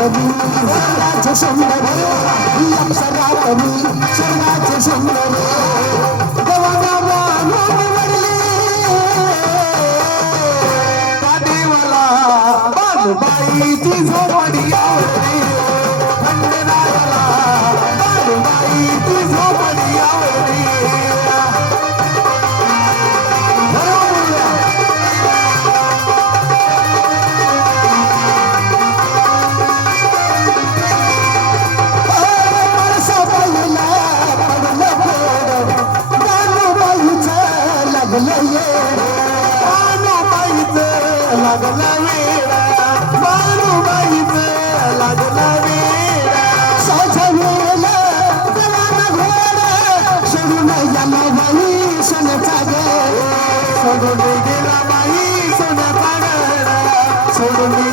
अप्सरा कवी स्वर्गाची सुंदरी ही अप्सरा देवाला बाणून सोडून गेला बाई सोन्याचा गडा सोडून गेला बाई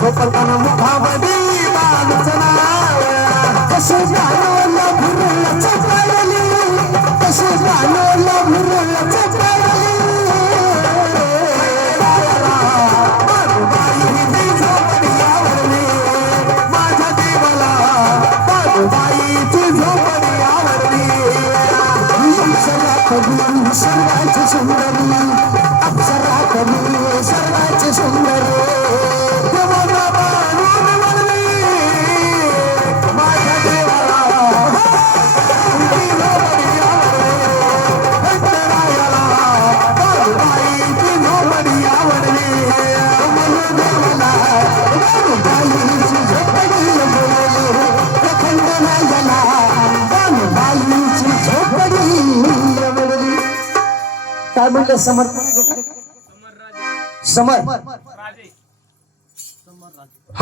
झोपताना मुखामदी बाणूचं नाव कसे गाणवला भुरला चपाळली कसे गाणवला भुरला आवडली माझ्या देवाला झोपडी आवडली सर्वांची सुंदरी. काय म्हणलं समर? समर हा?